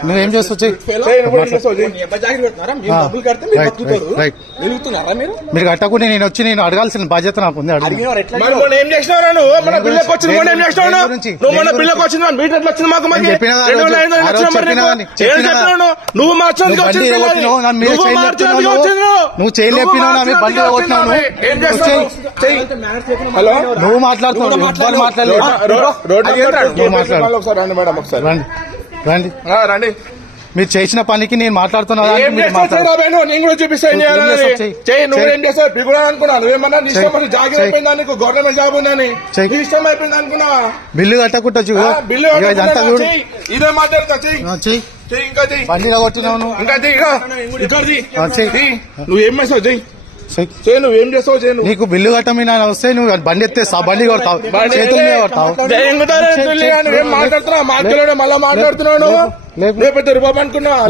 నువ్వేం చేస్తావు మీరు కట్టకుండా నేను వచ్చి నేను అడగాల్సిన బాధ్యత నాకు ఉంది. నువ్వు చేయలేపినావు బండి కొట్టినావు నువ్వు మాట్లాడుతున్నావు రండి మీరు చేసిన పనికి నేను మాట్లాడుతున్నా బిల్లు కట్టకుండా బండిగా కొట్టినావు నువ్వేం మెసేజ్ నువ్వేం చేస్తావు నీకు బిల్లు కట్టమని వస్తే నువ్వు బండి ఎత్తేస్తావు, బండి కొడతావు, చేతులు మీద కొడతావు. మాట్లాడుతున్నావు మళ్ళా మాట్లాడుతున్నావు లేకపోతే రిబాబ్ అనుకున్నావా?